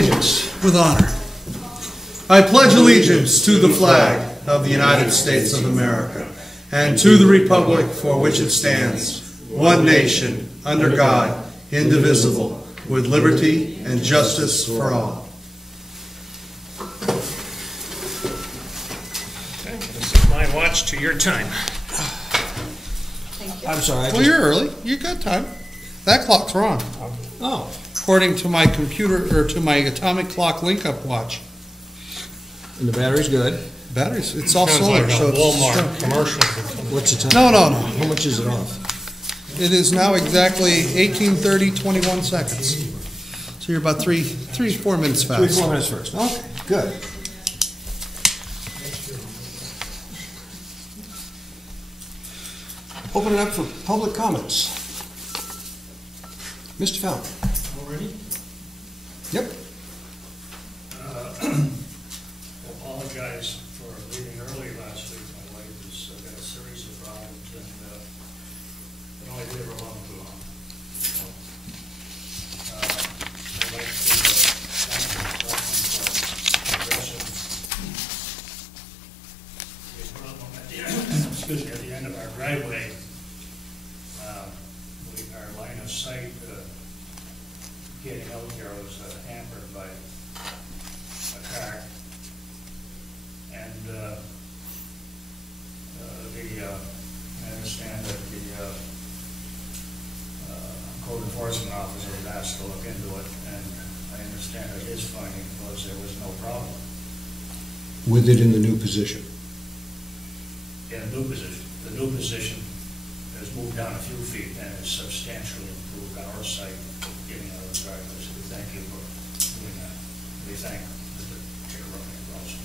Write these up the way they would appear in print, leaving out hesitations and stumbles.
allegiance. With honor. I pledge allegiance to the flag of the United States of America and to the republic for which it stands, one nation, under God, indivisible, with liberty and justice for all. Okay, this is my watch to your time. Thank you. I'm sorry. Well, you're early. You got time. That clock's wrong. Oh. According to my computer, or to my atomic clock link-up watch. And the battery's good. Batteries, it's all Sounds solar. like a So Walmart commercial. What's the time? No. How much is it off? It is now exactly 18:30, 21 seconds. So you're about 4 minutes fast. 3-4 minutes first. Okay, good. Open it up for public comments. Mr. Fountain. Already? Yep. Apologize for leaving early last week. My wife has got a series of problems, and I don't like to ever long too long. So, I'd like to thank the selectmen for addressing the problem at the end, excuse me, at the end of our driveway. Our line of sight getting out there was hampered by a car. And I understand that the code enforcement officer was asked to look into it, and I understand that his finding was there was no problem. With it in the new position. In a new position. The new position has moved down a few feet and has substantially improved our sight getting out of the driveway. So we thank you for doing that. We thank Mr. Chicken also.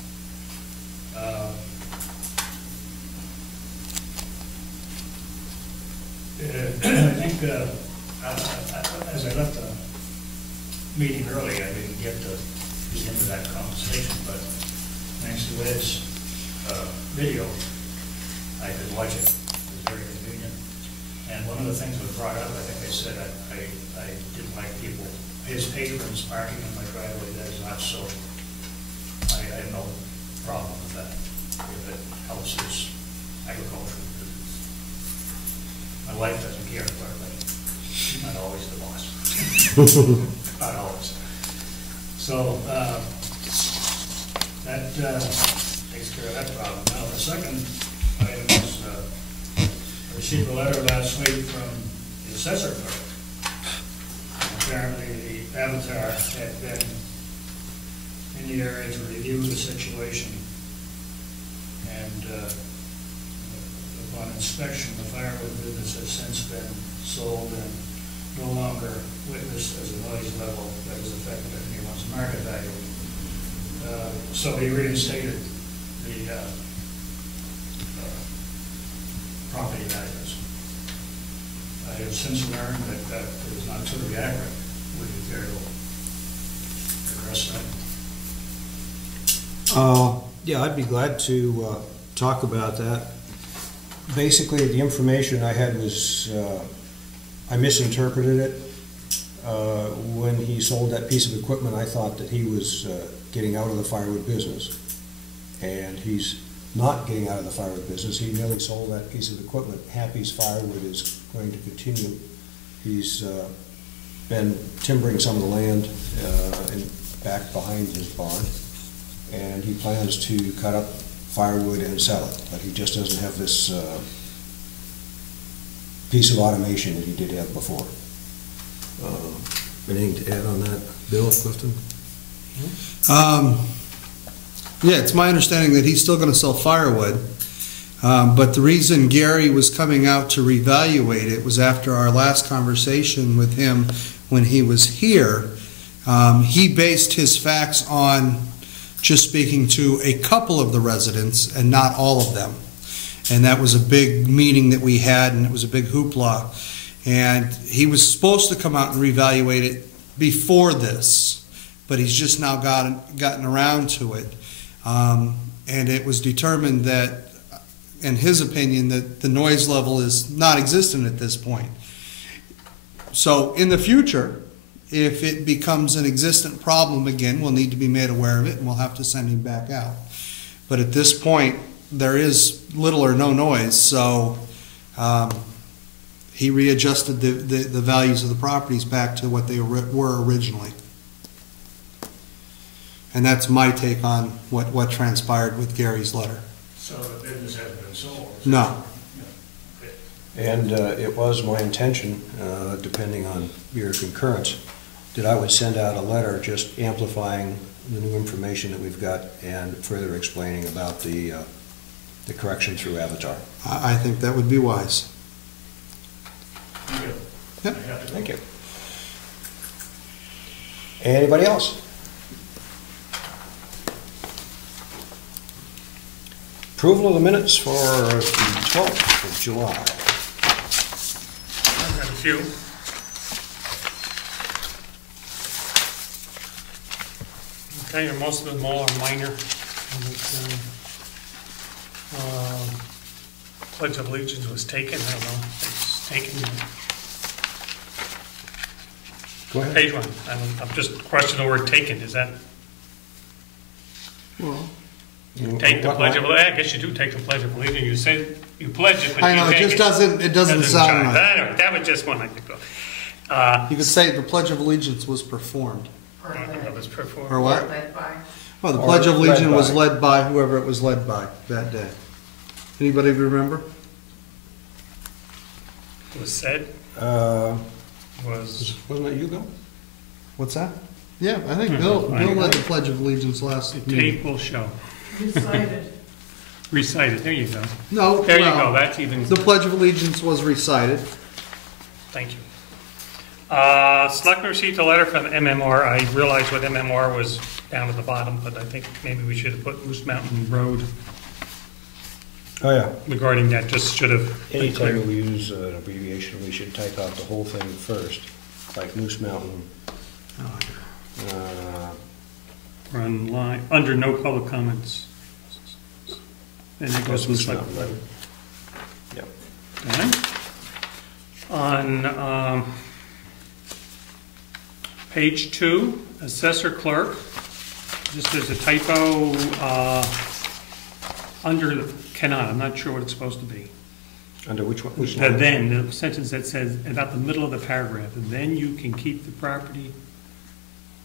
I think as I left the meeting early, I didn't get to get into that conversation, but thanks to Ed's video, I could watch it. It was very convenient. And one of the things was brought up, I think I said I didn't like people, his patrons parking in my driveway. That is not so. I have no problem with that if it helps his agricultural business. My wife doesn't care, but she's not always the boss. Not always. So that takes care of that problem. Now the second item is I received a letter last week from the assessor clerk. Apparently the Avatar had been in the area to review the situation, and upon inspection, the firewood business has since been sold and no longer witnessed as a noise level that has affected anyone's market value. So he reinstated the property values. I have since learned that that is not totally accurate. Would you care to address that? Yeah, I'd be glad to talk about that. Basically, the information I had was, I misinterpreted it. When he sold that piece of equipment, I thought that he was getting out of the firewood business. And he's not getting out of the firewood business. He merely sold that piece of equipment. Happy's Firewood is going to continue. He's been timbering some of the land back behind his barn, and he plans to cut up firewood and sell it, but he just doesn't have this piece of automation that he did have before. Anything to add on that, Bill, Clifton? Yeah, it's my understanding that he's still going to sell firewood, but the reason Gary was coming out to reevaluate it was after our last conversation with him when he was here. He based his facts on just speaking to a couple of the residents and not all of them. And that was a big meeting that we had, and it was a big hoopla. And he was supposed to come out and reevaluate it before this, but he's just now gotten around to it. And it was determined that, in his opinion, that the noise level is not existent at this point. So in the future, If it becomes an existent problem again, we'll need to be made aware of it, and we'll have to send him back out. But at this point, there is little or no noise, so he readjusted the values of the properties back to what they were originally. And that's my take on what transpired with Gary's letter. So the business hasn't been sold? No. And it was my intention, depending on your concurrence, that I would send out a letter just amplifying the new information that we've got and further explaining about the correction through Avatar. I think that would be wise. Yep. Thank you. Anybody else? Approval of the minutes for the 12th of July. I've got a few. Okay, and most of them all are minor. Pledge of Allegiance was taken, I don't know, it's taken. Go ahead. Page one, I'm just questioning the word taken, is that, Well, take the Pledge of Allegiance? I guess you do take the Pledge of Allegiance, you say, you pledge it, but I you know, it take just doesn't sound chime. right. Anyway, that was just one I think of. You could say the Pledge of Allegiance was performed. That was performed. Or what? Led by. Well, the Or Pledge of led Allegiance was by. led by whoever it was led by that day. Anybody remember? It was said, Was, was wasn't it you, Bill? What's that? Yeah, I think Bill led the Pledge of Allegiance last the meeting. tape will show. Recited. Recited, there you go. No, There you well, go, that's even, the Pledge of Allegiance was recited. thank you. Selectmen received a letter from MMR. I realized what MMR was down at the bottom, but I think maybe we should have put Moose Mountain Road Oh, yeah. regarding that, just should have been Anytime clear. we use an abbreviation, we should type out the whole thing first, like Moose Mountain. Run line, under no public comments. Then it goes to Moose select. Mountain Road. Yep. Okay. On page 2, assessor clerk, just there's a typo under the cannot, I'm not sure what it's supposed to be. Under which one? Which The line? then, the sentence that says, about the middle of the paragraph, then you can keep the property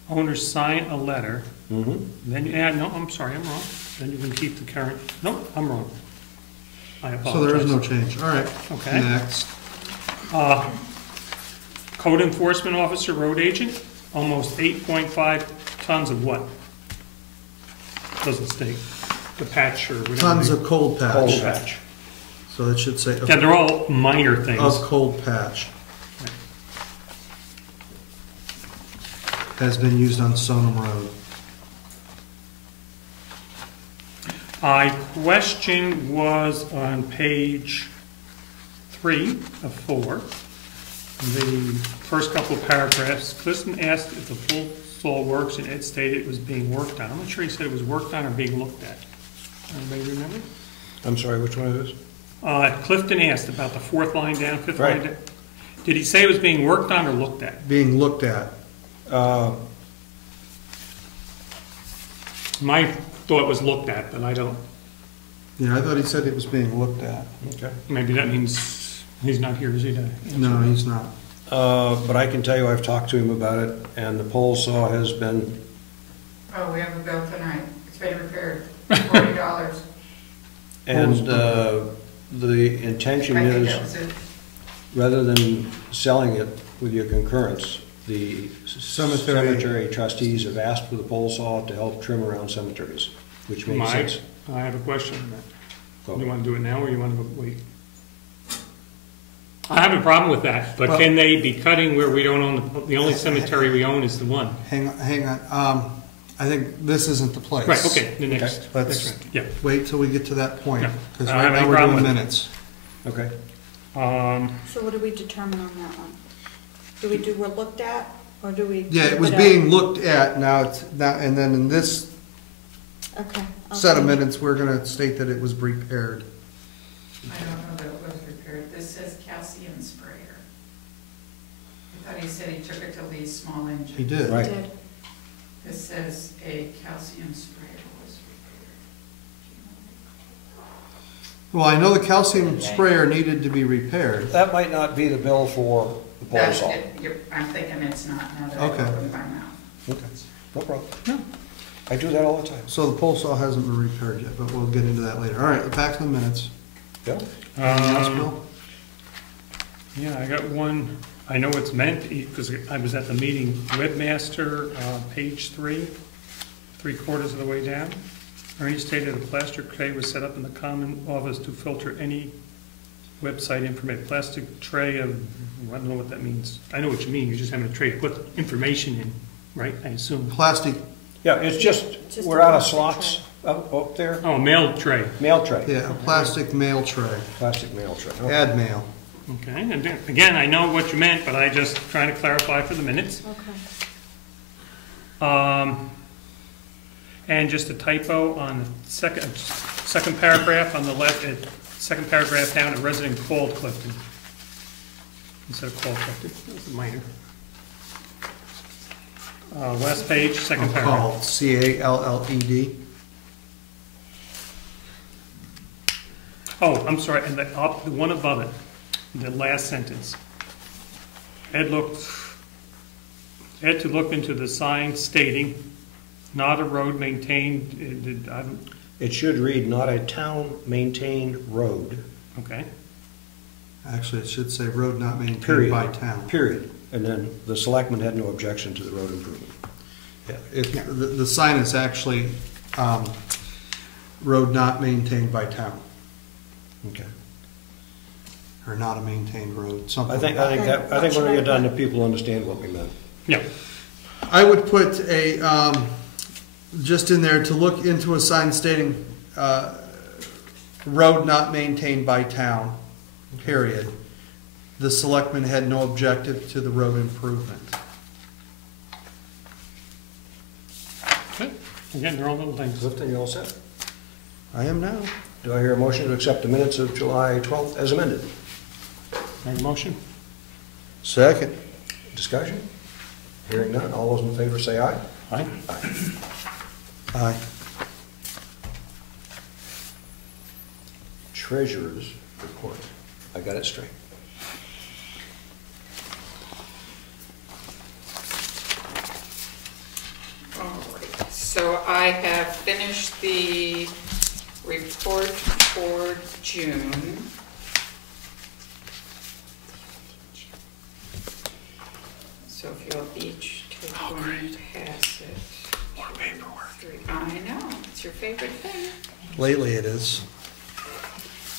owner sign a letter, Mhm. then, no, I'm sorry, I'm wrong. Then you can keep the current, nope, I'm wrong. I apologize. So there is no change. All right. Okay. Next. Code enforcement officer, road agent, almost 8.5 tons of what? Doesn't state, the patch or whatever. Tons of cold patch. Cold patch. So it should say Yeah, they're all minor things. of cold patch. Has been used on Sonam Road. My question was on page 3 of 4, the first couple of paragraphs. Clifton asked if the full saw works, and Ed stated it was being worked on. I'm not sure he said it was worked on or being looked at. Anybody remember? I'm sorry, which one is this? Clifton asked about the 4th line down, 5th line Right. down. Did he say it was being worked on or looked at? Being looked at. My thought was looked at, but I don't, Yeah, I thought he said it was being looked at. Okay. maybe that means he's not here, is he? to answer No, that? he's not. But I can tell you, I've talked to him about it, and the pole saw has been, Oh, we have a bill tonight. It's been repaired. $40. and the intention I think is, that was it. rather than selling it with your concurrence, the cemetery trustees have asked for the pole saw to help trim around cemeteries, which makes Mike, sense. I have a question on that. Go. You want to do it now, or you want to wait? I have a problem with that, but Well- can they be cutting where we don't own, the only cemetery we own is the one? Hang on. I think this isn't the place. Right, okay, the next, Let's- next one, yeah. Wait till we get to that point, Yeah. because I don't right have now any we're problem doing with it. minutes. Okay. So what do we determine on that one? Do we do we're looked at, or do we? Yeah, it keep was up? being looked at, now it's, and then in this Okay. set of okay. minutes, we're gonna state that it was repaired. I don't know that it was repaired. This says calcium sprayer. I thought he said he took it to Lee's small engines. He did. Right. Did. This says a calcium sprayer was repaired. Well, I know the calcium sprayer needed to be repaired. That might not be the bill for the pole That's saw. it. I'm thinking it's not, now that I Okay. opened my mouth. Okay, no problem. I do that all the time. So the pole saw hasn't been repaired yet, but we'll get into that later. All right, back to the minutes. Bill? Anything else, Bill? Yeah, I got one, I know it's meant, because I was at the meeting, webmaster, page 3/3 of the way down. Ernie stated a plastic tray was set up in the common office to filter any website information. Plastic tray of, I don't know what that means. I know what you mean, you're just having a tray to put information in, right, I assume? Plastic, Yeah, it's just, Just we're a out of plastic slots up there. Oh, mail tray. Mail tray. yeah, a plastic mail tray. Plastic mail tray. Okay. Ad mail. Okay, and then, again, I know what you meant, but I just trying to clarify for the minutes. Okay. And just a typo on the second paragraph on the left, second paragraph down, a resident called Clifton. Instead of called Clifton, that was a minor. Last page, second paragraph. Called, C-A-L-L-E-D. Oh, I'm sorry, and the one above it, the last sentence. Ed to look into the sign stating, not a road maintained, It should read, not a town-maintained road, okay, Actually, it should say road not maintained Period. by town. period. And then the selectmen had no objection to the road improvement. Yeah, the sign is actually, road not maintained by town, Okay. or not a maintained road, something. I think when we get done, the people understand what we meant. yeah. I would put a, just in there, to look into a sign stating, road not maintained by town, period. The selectmen had no objective to the road improvement. Good. Again, they're all little things. Clifton, you all set? I am now. Do I hear a motion to accept the minutes of July 12th as amended? Make a motion? Second. Discussion? Hearing none, all those in favor say aye. Aye. Aye. Treasurer's report. I got it straight. All right, so I have finished the report for June. So if you'll each take one and pass it. More paperwork. I know, it's your favorite thing. Lately it is.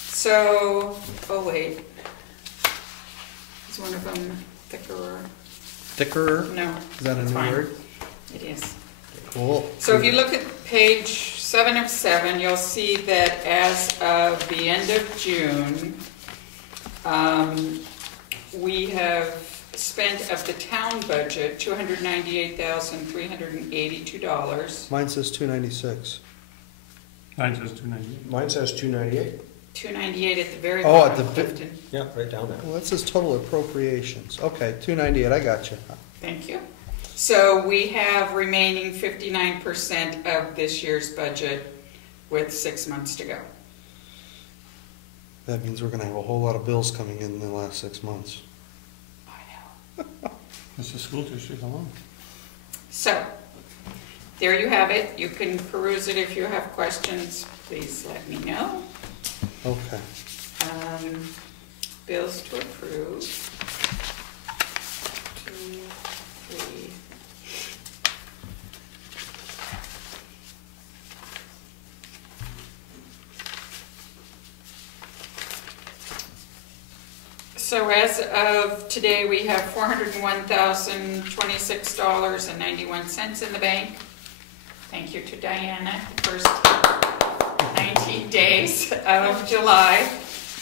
So, oh wait. Is one of them thicker or? Thicker? No. Is that a new fine. word? It is. Cool. So if you look at page 7 of 7, you'll see that as of the end of June, we have spent of the town budget $298,382. Mine says 296. Mine says 290. Mine says 298. 298 at the very Oh, at bottom, the Clifton. Yeah, right down there. Well, that says total appropriations. Okay, 298, I got you. Thank you. So we have remaining 59% of this year's budget with 6 months to go. That means we're gonna have a whole lot of bills coming in the last 6 months. I know. That's the school district alone. So, there you have it. You can peruse it. If you have questions, please let me know. Okay. Bills to approve. 2, 3. So as of today, we have $401,026.91 in the bank. Thank you to Diana. The first 19 days of July,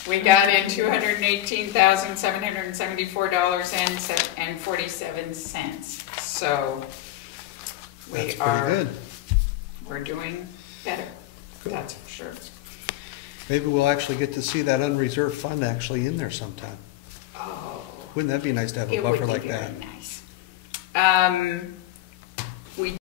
we got in $218,774.47. So That's pretty good. we're doing better. That's for sure. Maybe we'll actually get to see that unreserved fund actually in there sometime. Oh, Wouldn't that be nice to have a it would buffer be like very that? nice.